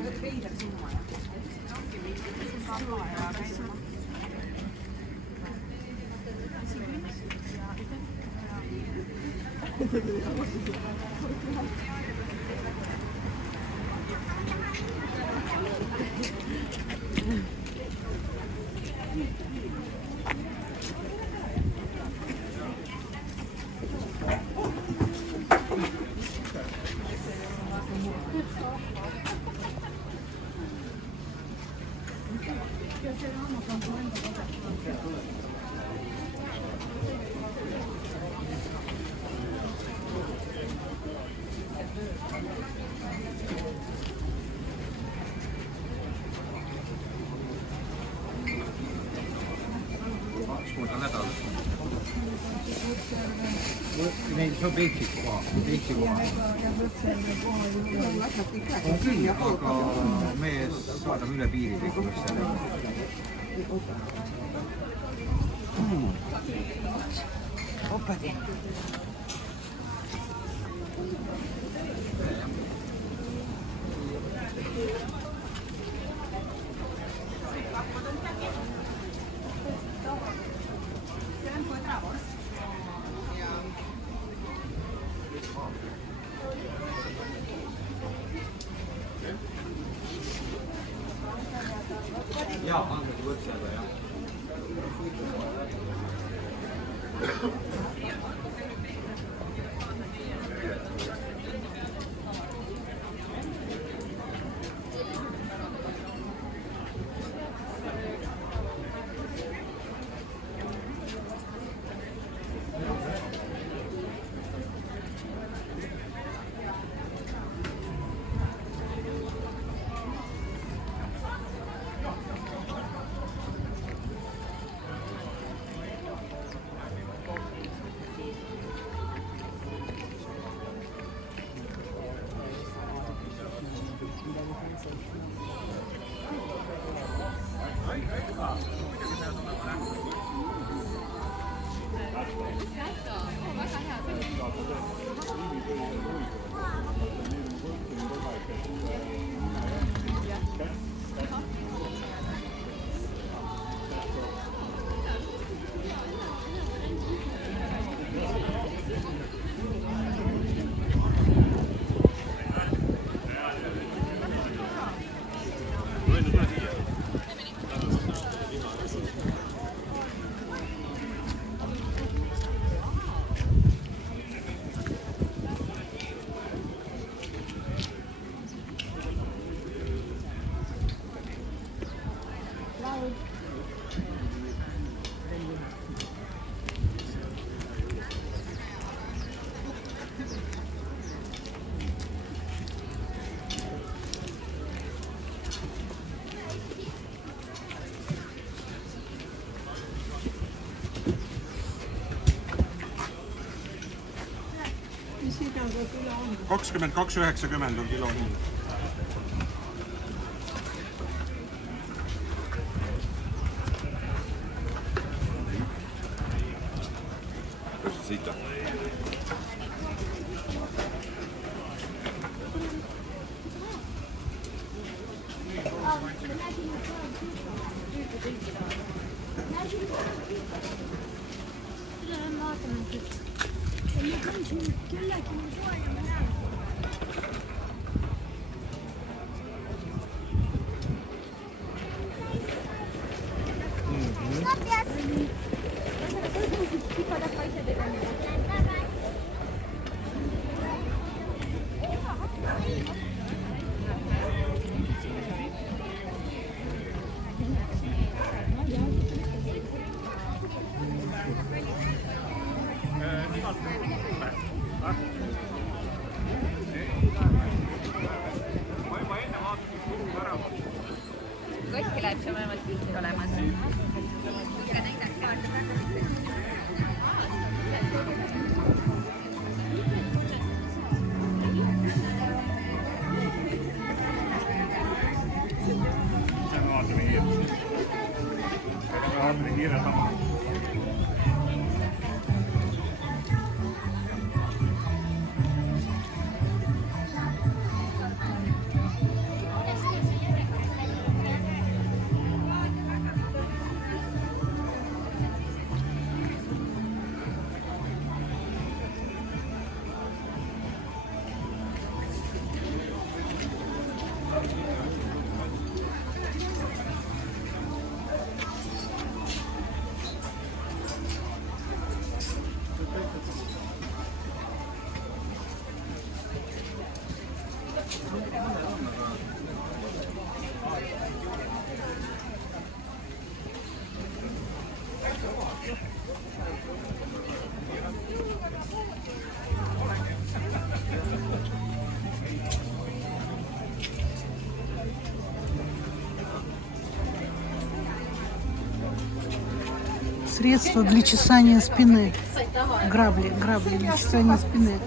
veider summa ja. Neil see on Peipsi koha. On küll, aga me saadame üle piiri liikumist sellega. Hoppadi. Jaa, andagi võtsega, jah. Mis hinnaga kilo on? 22,90 on kilo hind. Kas see siita? Kõiki läheb see mõlemad pildid olemas. Vaatame kiire sama. Средство для чесания спины. Грабли для чесания спины.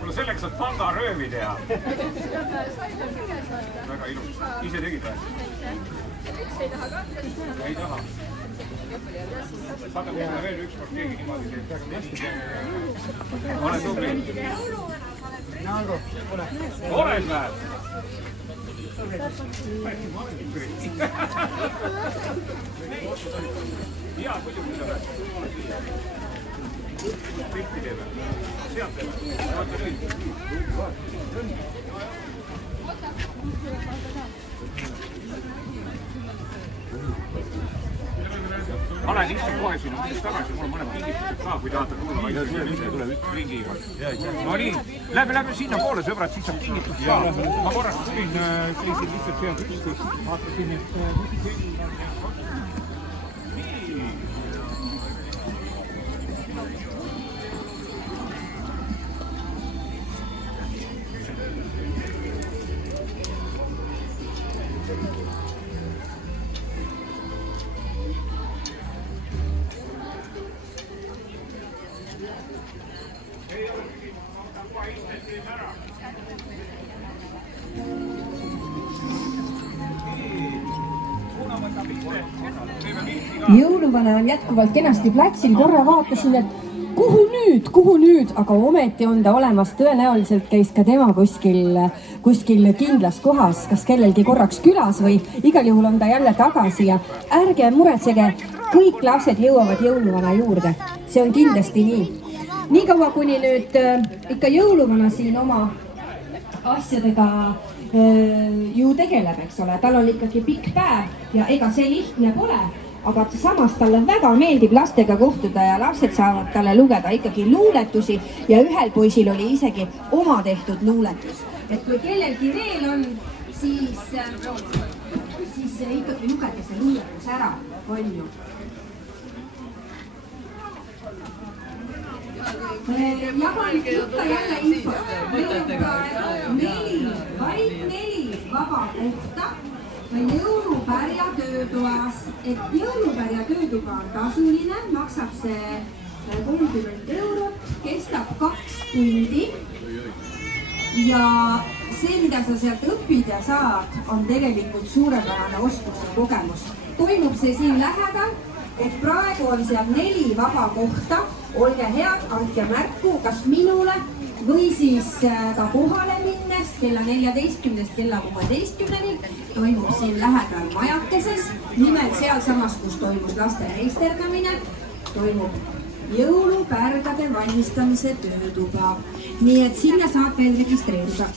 Kuule selleks saab pangaröövi teha. Väga ilus. Ise tegid või? Ei taha. Saada mulle veel ükskord keegi niimoodi teeb. Ole tubli. Oled või? Hea muidugi sa oled. Pilti teeme. Sealt teeme. Vaata nüüd. Ma lähen istun kohe sinna tagasi, mul on mõned kingitused ka, kui tahate tulla. Tule ringiga. No nii, läbi sinna poole, sõbrad, siis saab kingitust ka. Ma korras tulin, seisin lihtsalt seal püsti, vaatasin, et Jõuluvana on jätkuvalt kenasti platsil, korra vaatasin, et kuhu nüüd, aga ometi on ta olemas, tõenäoliselt käis ka tema kuskil kindlas kohas, kas kellelgi korraks külas või igal juhul on ta jälle tagasi ja ärge muretsege, kõik lapsed jõuavad jõuluvana juurde, see on kindlasti nii. Nii kaua, kuni nüüd ikka jõuluvana siin oma asjadega ju tegeleb, eks ole, tal on ikkagi pikk päev ja ega see lihtne pole, aga samas talle väga meeldib lastega kohtuda ja lapsed saavad talle lugeda ikkagi luuletusi ja ühel poisil oli isegi oma tehtud luuletus. Et kui kellelgi veel on, siis ikkagi lugege see luuletus ära, palju. Jagan ikka jälle info. Meil on praegu vaid 4 vaba kohta jõulupärja töötoas. Et jõulupärja töötuba on tasuline, maksab see 30 €, kestab 2 tundi. Ja see, mida sa sealt õppid ja saad, on tegelikult suurepärane oskus ja kogemus. Toimub see siin lähedal, et praegu on seal 4 vaba kohta. Olge head, andke märku, kas minule või siis ka kohale minnes kella 14-st kella 16-ni toimub siin lähedal majakeses. Nimelt sealsamas, kus toimus laste reisterdamine, toimub jõulupärgade valmistamise töötuba. Nii et sinna saad veel registreerida.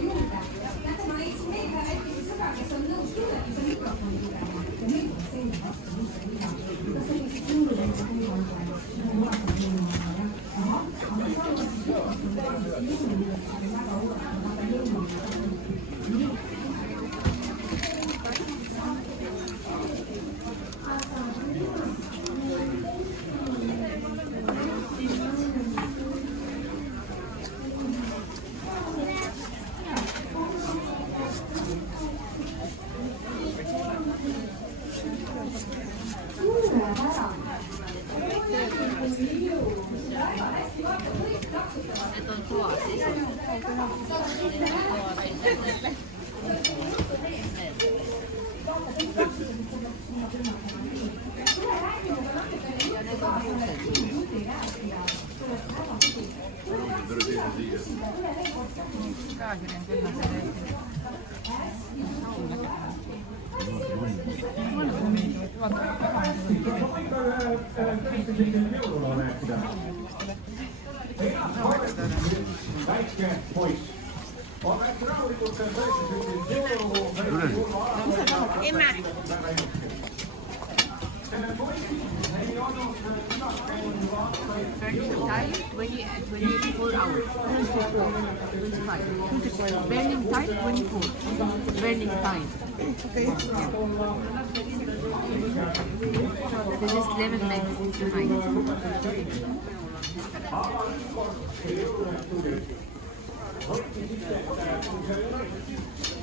Juurde. Ma leidsin meile äkki sõbra, kes on nõus tulla, kes on mikrofoni tulema. Väike poiss. On väike rahulikult tõesti jõulugu. Emme. Time 24 hours. 25. Burning time 24. Burning time. This is lemon mix tonight.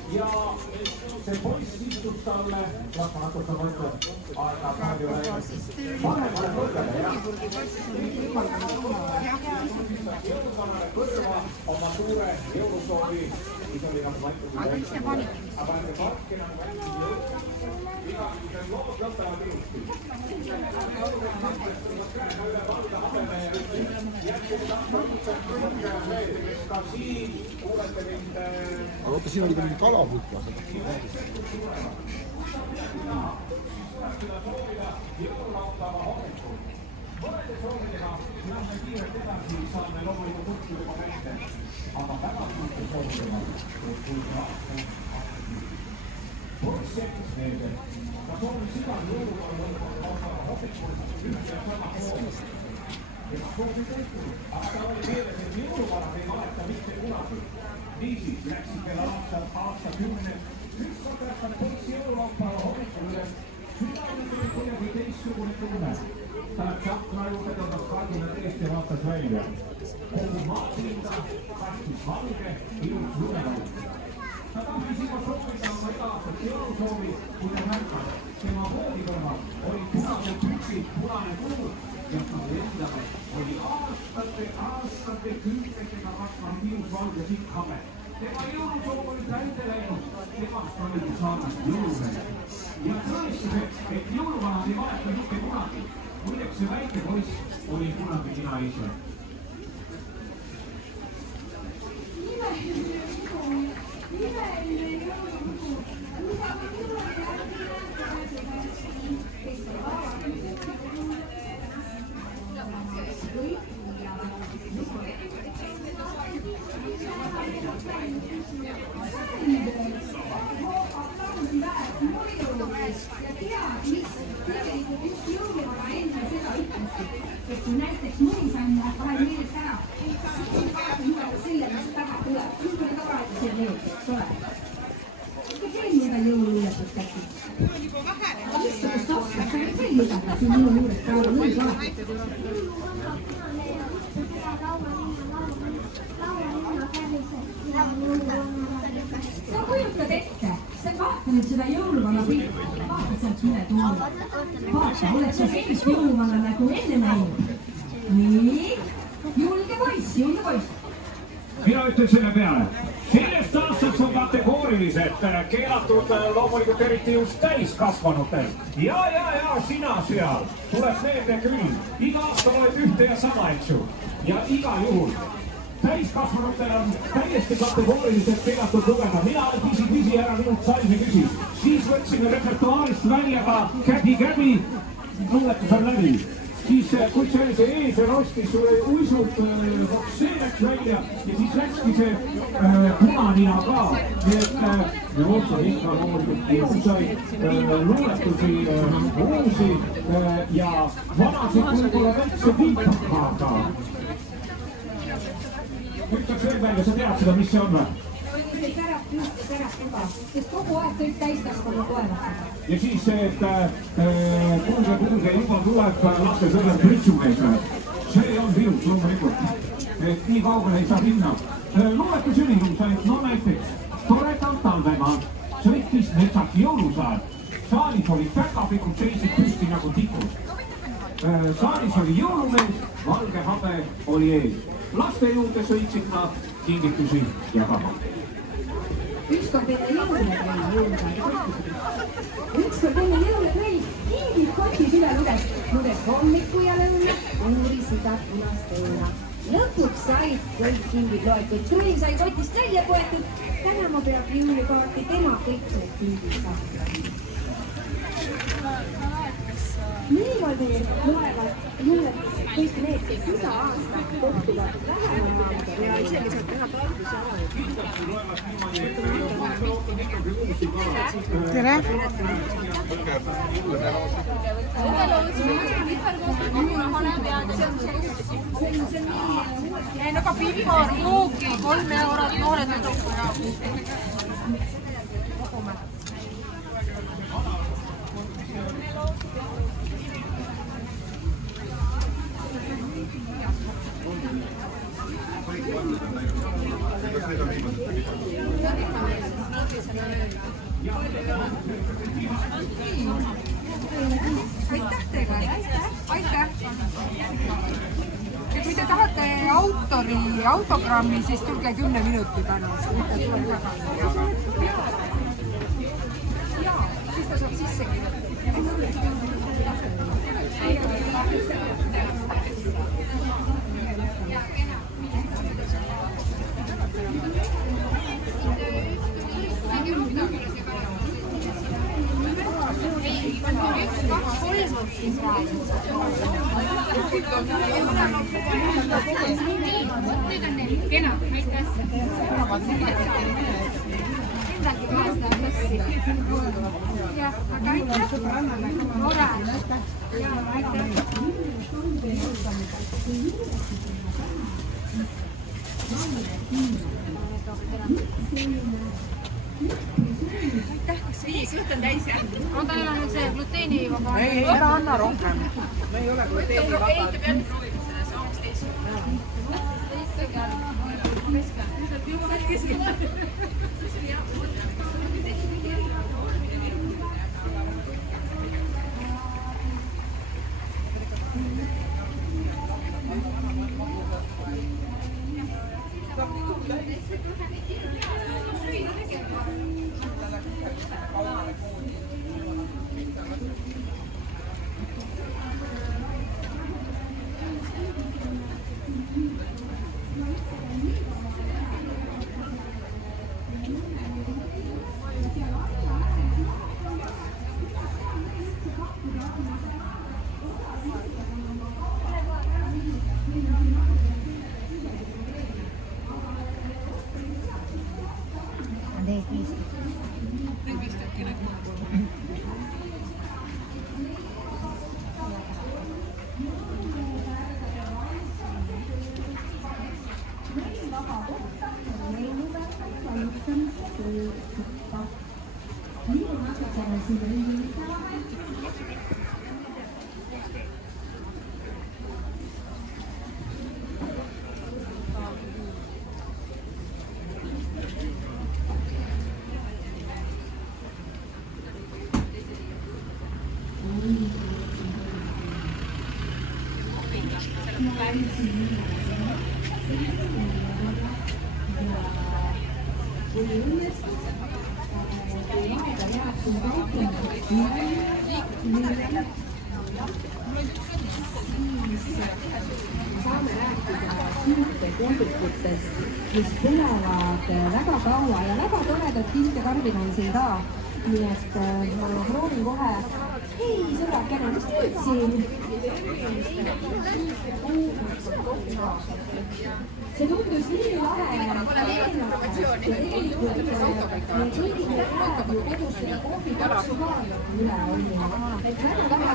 Ja see poiss istub talle, lakkamatult on võtnud aega palju vanemale põlvele ja kõrva oma suure jõulusoovi, mis oli nagu ma ütlesin, aga nende parki nagu igasugused lood lõpevad ilusti. Üle valda habeme ja jätkub ka siin kuulete mind. Oota, siin oli ka mingi kalapukk. Niisiis läksid veel aastakümned. Ükskord poiss jõululaupäeva hommikul üles. Südames oli kuidagi teistsugune tunne. Ta läks akna juurde, tõmbas kardina teest ja vaatas välja. Kogu maapinda kastis valge, ilus lumevalg. Ta tahtis juba soovida oma igased jõulusoovi, kui ta märkas. Tema voodi kõrval oli punased püksid, punane kuu ja ta endale oli aastate kümnetega kasvanud ilus valge pikk habe. Tema jõulusoov oli täide läinud, temast oligi saanud jõulumehe. Ja tõestuseks, et jõuluvana ei valeta mitte kunagi. Muideks see väike poiss oli kunagi mina ise. Et kui näiteks mõisanne vahel meelest ära, siis vaadata selle, mis taha tuleb. Siis tuli ka praegu see meeld, eks ole. Kas teil mida jõuluületust äkki? Aga missugust oskad, sa võid midagi siin minu juures praegu nii ka. Sa kujutad ette, sa vaata nüüd seda jõuluvana pilti, vaata sealt üle tulla. Vaata, oleks sa sellist jõuluvana nagu enne näinud. Nii, julge poiss. Mina ütlen selle peale. Sellest aastast on kategooriliselt keelatud loomulikult eriti just täiskasvanutel. Ja, sina seal. Tuleb meelde küll. Iga aasta oled ühte ja sama, eks ju. Ja iga juhul. Täiskasvanutel on täiesti kategooriliselt keelatud lugeda. Mina küsi ära minult salmi küsi. Siis võtsime repertuaarist välja ka käbi. Luuletus on läbi. Siis kui see oli see eesel ostis sulle uisud, see läks välja ja siis läkski see punanina ka. Nii et joostab ikka loomulikult ilusaid luuletusi uusi ja vanasid võib-olla väikse viipakaga. Ütleks veel välja, sa tead seda, mis see on või? See särat just ja särat juba, sest kogu aeg kõik täiskasvanu loevad seda. Ja siis see, et kuulge, juba tuleb laste sõnad pritsumees. See on ilus loomulikult, et nii kaugele ei saa minna. Luuletus ülilusaid, no näiteks toredal talvemaal sõitis metsaki jõulusaar. Saalis oli päkapikud seisid püsti nagu tikud. Saalis oli jõulumees, valge habe oli ees. Laste juurde sõitsid nad kingitusi jagama. Ükskord enne jõule tuli jõulupäeva. Ükskord enne jõule tuli õppis üle luges hommiku ja lõuna, uuris igat punast õuna. Lõpuks said kõik kingid loetud, Trull sai kotist välja poetud. Täna ma peab jõulukaarti, tema kõik need kingid saab. Niimoodi loevad jõuletised kõik need, kes iga aasta kohtuvad lähemal ja isegi saab teha taotluse ära. Tere! Ei, no ka piipoor, kuugi, 3 eurot noore tüdruku jaoks. Aitäh! Ja kui te tahate autori autogrammi, siis tulge 10 minuti pärast. Jaa, siis ta saab sisse Kena, aitäh! jah, aga aitäh! Tore! Jaa, aitäh! Kas 5 õht on täis jah? On tal on nüüd see gluteenivaba? Ei, ära anna rohkem. Me ei ole gluteenivaba. Ei, te peate proovima selle, see on saame rääkida kohvikutest, mis tulevad väga kaua ja väga toredad Kint ja Karvin on siin ka. Nii et ma proovin kohe. Hei, sõbrakene, mis nüüd siin? See tundus nii lahe. Ja tegelikult me kõigil läheb ju kodus selle kohvikaksu ka üle olima. Et väga väga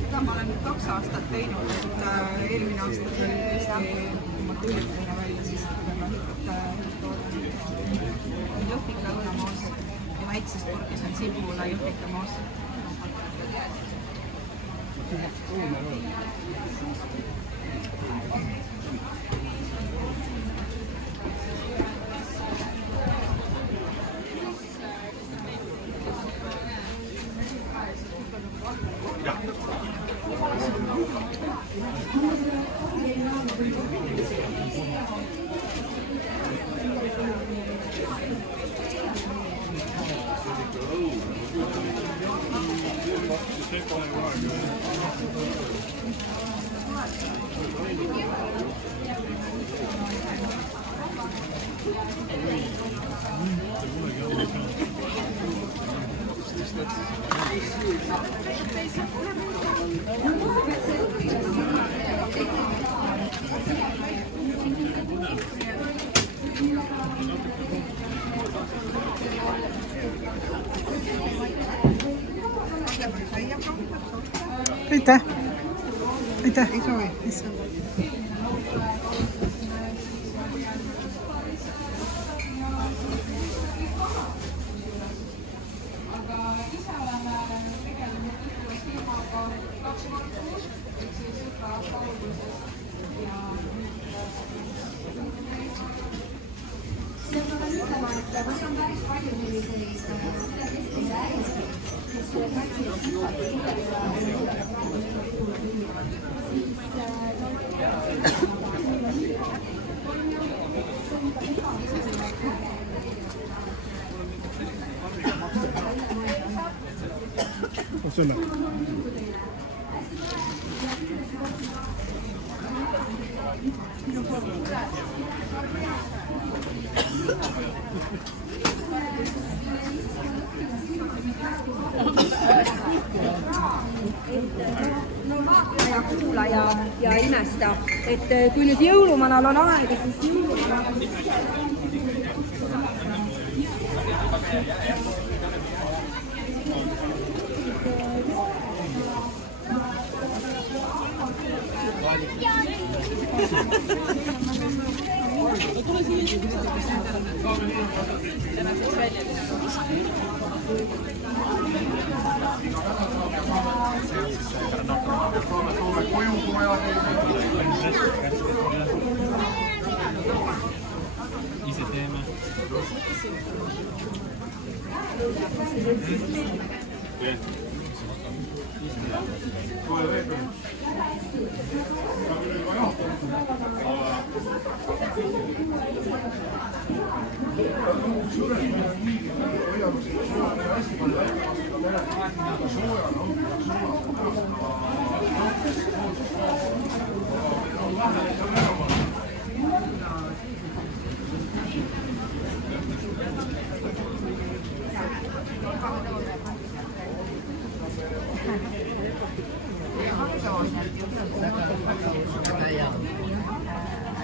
Seda ma olen nüüd 2 aastat teinud, et eelmine aasta tuli tõesti oma tüllikune välja, siis jõhvika õunamoos ja väiksest purgis on sibula jõhvika moos. Aitäh. Aitäh. Ei soovi? Ja kuula ja imesta, et kui nüüd jõulumanal on aega, siis jõulumanal on ise teeme.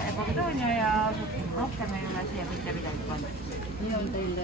Ebaktoonia ja rohkem ei ole siia mitte midagi pannud. Nii on teil